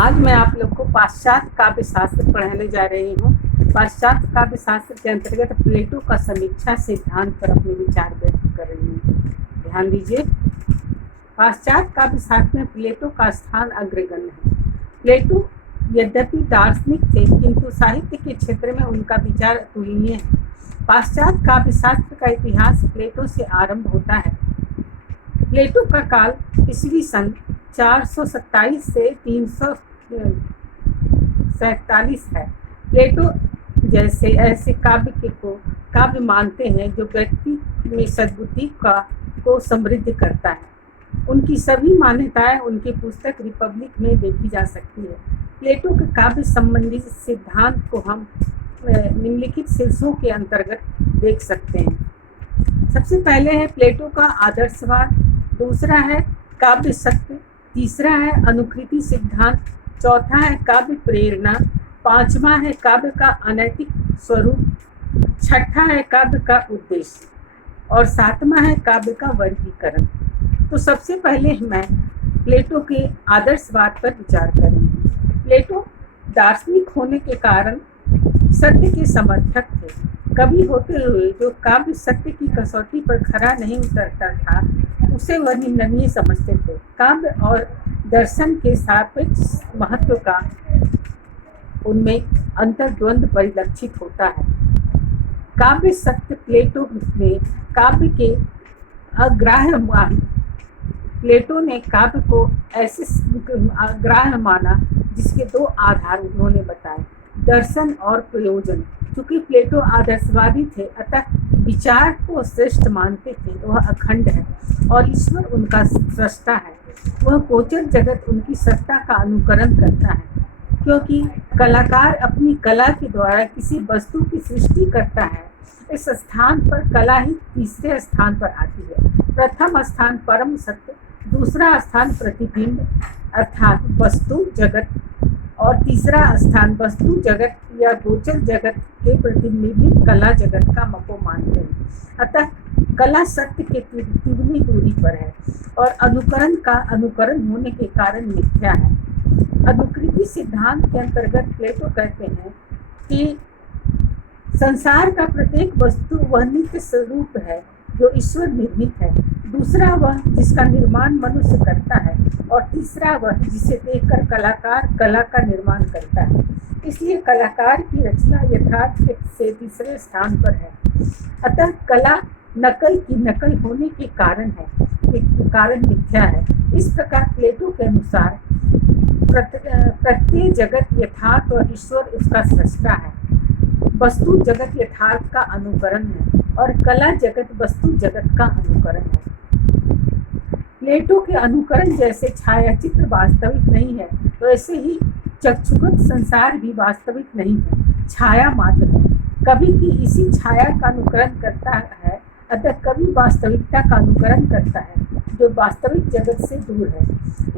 आज मैं आप लोग को पाश्चात्य काव्य शास्त्र पढ़ाने जा रही हूँ। पाश्चात्य काव्य शास्त्र के अंतर्गत प्लेटो का समीक्षा सिद्धांत पर अपने विचार व्यक्त कर रही हूँ। ध्यान दीजिए, पाश्चात्य काव्य शास्त्र में प्लेटो का स्थान अग्रगण्य है। प्लेटो यद्यपि दार्शनिक थे, किंतु साहित्य के क्षेत्र में उनका विचार अतुलनीय है। पाश्चात्य काव्य शास्त्र का इतिहास प्लेटो से आरंभ होता है। प्लेटो का काल ईस्वी सन 427 से 347 है। प्लेटो जैसे ऐसे काव्य को काव्य मानते हैं जो व्यक्ति में सद्बुद्धि को समृद्ध करता है। उनकी सभी मान्यताएं उनकी पुस्तक रिपब्लिक में देखी जा सकती है। प्लेटो के काव्य संबंधी सिद्धांत को हम निम्नलिखित शीर्षों के अंतर्गत देख सकते हैं। सबसे पहले है प्लेटो का आदर्शवाद, दूसरा है काव्य सत्य, तीसरा है अनुकृति सिद्धांत, चौथा है काव्य प्रेरणा, पांचवा है काव्य का अनैतिक स्वरूप, छठा है काव्य का उद्देश्य और सातवां है काव्य का वर्गीकरण। तो सबसे पहले मैं प्लेटो के आदर्शवाद पर विचार करेंगे। प्लेटो दार्शनिक होने के कारण सत्य के समर्थक थे। कवि होते हुए जो काव्य सत्य की कसौटी पर खरा नहीं उतरता था, उसे वह निंदनीय समझते थे। काव्य और दर्शन के सापेक्ष महत्व का उनमें अंतर्द्वंद परिलक्षित होता है। काव्य सत्य प्लेटो में काव्य के अग्राह्य मान प्लेटो ने काव्य को ऐसे अग्राह्य माना जिसके दो आधार उन्होंने बताए, दर्शन और प्रयोजन। चूंकि प्लेटो आदर्शवादी थे, अतः विचार को श्रेष्ठ मानते थे। वह अखंड है और ईश्वर उनका सृष्टा है। वह गोचर जगत उनकी सत्ता का अनुकरण करता है, क्योंकि कलाकार अपनी कला के द्वारा किसी वस्तु की सृष्टि करता है। इस स्थान पर कला ही तीसरे स्थान पर आती है। प्रथम स्थान परम सत्य, दूसरा स्थान प्रतिबिंब अर्थात वस्तु जगत और तीसरा स्थान वस्तु जगत या गोचर जगत के प्रतिबिंबित कला जगत का को मानते हैं। अतः कला सत्य के तिगुनी दूरी पर है और अनुकरण का अनुकरण होने के कारण मिथ्या है। अनुकृति सिद्धांत के अंतर्गत प्लेटो कहते हैं कि संसार का प्रत्येक वस्तु वह नित्य स्वरूप है जो ईश्वर निर्मित है, दूसरा वह जिसका निर्माण मनुष्य करता है और तीसरा वह जिसे देखकर कलाकार कला का निर्माण करता है। इसलिए कलाकार की रचना यथार्थ से तीसरे स्थान पर है। अतः कला नकल की नकल होने के कारण मिथ्या है। इस प्रकार प्लेटो के अनुसार प्रत्येक जगत यथार्थ और ईश्वर उसका सृष्टा है। वस्तु जगत यथार्थ का अनुकरण है और कला जगत वस्तु जगत का अनुकरण है। प्लेटो के अनुकरण जैसे छायाचित्र वास्तविक नहीं है, वैसे ही चक्षुगत संसार भी वास्तविक नहीं है, छाया मात्र है। कवि की इसी छाया का अनुकरण करता है, अतः कवि वास्तविकता का अनुकरण करता है जो वास्तविक जगत से दूर है।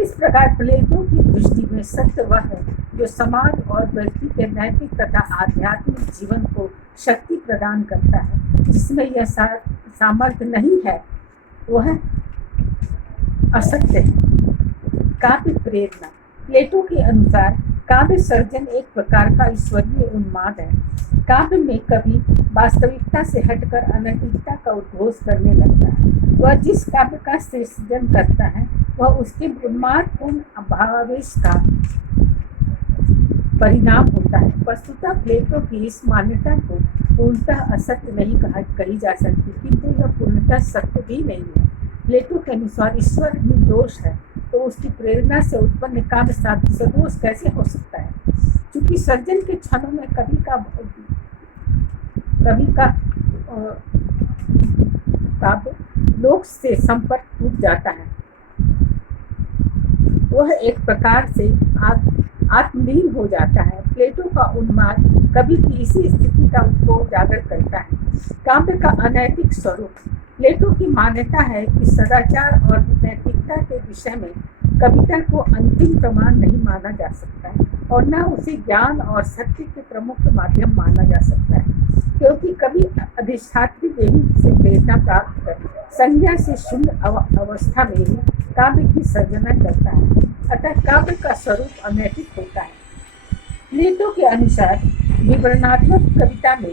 इस प्रकार प्लेटो की दृष्टि में सत्य वह है जो समाज और व्यक्ति के नैतिक तथा आध्यात्मिक जीवन को शक्ति प्रदान करता है। जिसमें यह सामर्थ्य नहीं है वह असत्य है। काव्य प्रेरणा प्लेटो के अनुसार काव्य सर्जन एक प्रकार का ईश्वरीय उन्माद है। काव्य में कवि वास्तविकता से हटकर अनैतिकता का उद्घोष करने लगता है। वह जिस काव्य का सृजन करता है वह उसके उन्मादपूर्ण भावावेश का परिणाम होता है। वस्तुतः प्लेटो की इस मान्यता को पूर्णतः असत्य नहीं कही जा सकती, किंतु यह पूर्णतः सत्य भी नहीं है। प्लेटो के अनुसार ईश्वर निर्दोष है, तो उसकी प्रेरणा से उत्पन्न काव्य सदोष कैसे हो सकता है? क्योंकि सर्जन के क्षणों में कवि का काव्य लोक से संपर्क टूट जाता है। वह एक प्रकार से आत्मलीन हो जाता है। प्लेटो का उन्माद कवि की इसी स्थिति का को उजागर करता है। काव्य का अनैतिक स्वरूप प्लेटो की मान्यता है कि सदाचार और नैतिकता के विषय में कविता को अंतिम प्रमाण नहीं माना जा सकता है और न उसे ज्ञान और सत्य के प्रमुख माध्यम माना जा सकता है, क्योंकि कवि अधिष्ठात्री देवी से प्रेरणा प्राप्त कर संज्ञा से शून्य अवस्था में ही काव्य की सर्जना करता है। अतः काव्य का स्वरूप अनैतिक होता है। प्लेटो के अनुसार विवरणात्मक कविता में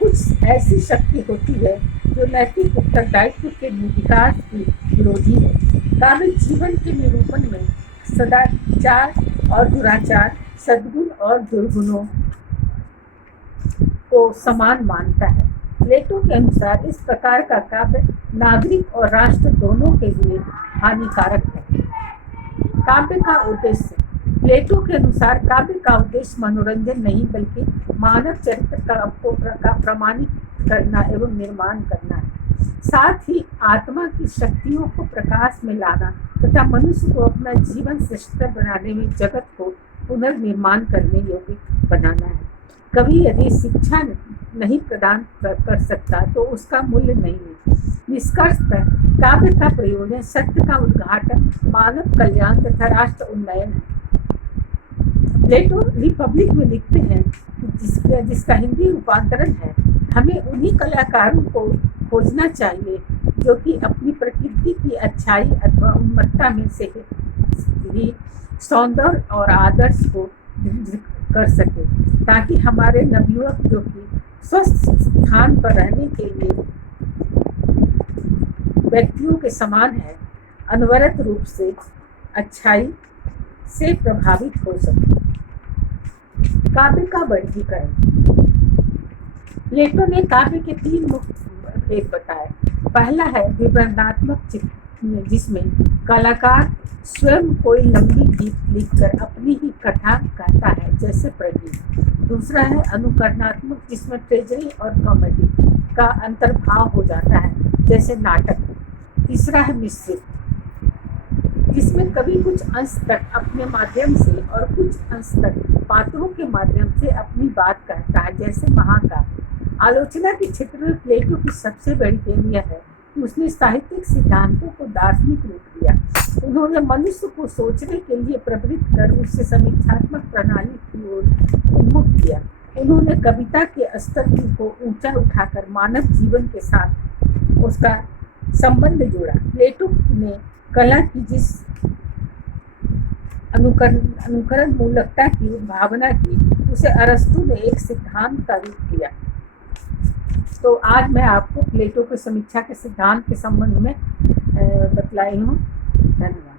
कुछ ऐसी शक्ति होती है जो नैतिक उत्तरदायित्व के विकास की विरोधी है। काव्य जीवन के निरूपण में सदाचार और दुराचार, सद्गुण और दुर्गुणों को समान मानता है। प्लेटो के अनुसार इस प्रकार का काव्य नागरिक और राष्ट्र दोनों के लिए हानिकारक है। काव्य का उद्देश्य। प्लेटो के अनुसार काव्य का उद्देश्य मनोरंजन नहीं बल्कि मानव चरित्र का प्रमाणित करना एवं निर्माण करना है, साथ ही आत्मा की शक्तियों को प्रकाश में लाना तथा मनुष्य को अपना जीवन श्रेष्ठ बनाने में जगत को पुनर्निर्माण करने योग्य बनाना है। कवि यदि शिक्षा नहीं प्रदान कर सकता तो उसका मूल्य नहीं है। निष्कर्षतः काव्य का प्रयोजन सत्य का उद्घाटन, मानव कल्याण तथा राष्ट्र उन्नयन है। प्लेटो रिपब्लिक में लिखते हैं जिसका हिंदी रूपांतरण है, हमें उन्हीं कलाकारों को खोजना चाहिए जो कि अपनी प्रकृति की अच्छाई अथवा उन्मत्ता में से ही सौंदर्य और आदर्श को कर सके, ताकि हमारे नवयुवक जो कि स्वस्थ स्थान पर रहने के लिए व्यक्तियों के समान है, अनवरत रूप से अच्छाई से प्रभावित हो सके। काव्य का वर्गीकरण। प्लेटो ने काव्य के 3 मुख्य भेद बताए। पहला है विवरणात्मक चित्र, जिसमें कलाकार स्वयं कोई लंबी गीत लिखकर अपनी ही कथा कहता है, जैसे प्रगीत। दूसरा है अनुकरणात्मक, जिसमें ट्रेजेडी और कॉमेडी का अंतर्भाव हो जाता है, जैसे नाटक। तीसरा है मिश्रित, जिसमें कवि कुछ अंश तक अपने माध्यम से और कुछ अंश तक पात्रों के माध्यम से अपनी बात कहता है, जैसे महाकाव्य। आलोचना के क्षेत्र में प्लेटो की सबसे बड़ी देन यह है कि उसने साहित्यिक सिद्धांतों को दार्शनिक रूप दिया। उन्होंने मनुष्य को सोचने के लिए प्रवृत्त कर उससे समीक्षात्मक प्रणाली की ओर उन्मुख किया। उन्होंने कविता के स्तर को ऊंचा उठाकर मानव जीवन के साथ उसका संबंध जोड़ा। प्लेटो ने कला की जिस अनुकरण मूलकता की भावना की, उसे अरस्तु ने एक सिद्धांत का रूप दिया। तो आज मैं आपको प्लेटो की समीक्षा के सिद्धांत के संबंध में बतलाई हूँ। धन्यवाद।